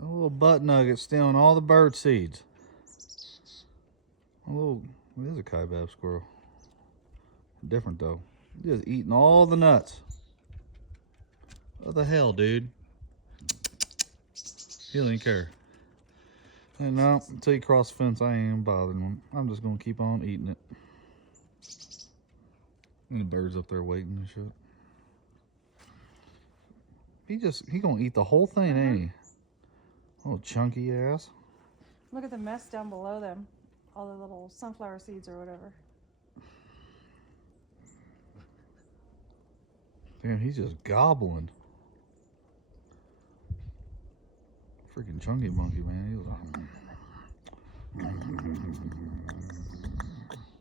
A little butt nugget stealing all the bird seeds. A little, it is a Kaibab squirrel. Different though. Just eating all the nuts. What the hell, dude? He don't even care. And no, until you cross the fence, I ain't even bothering him. I'm just gonna keep on eating it. And the bird's up there waiting and shit. He gonna eat the whole thing, ain't he? Oh, chunky ass. Look at the mess down below them. All the little sunflower seeds or whatever. Damn, he's just gobbling. Freaking chunky monkey, man. He was like...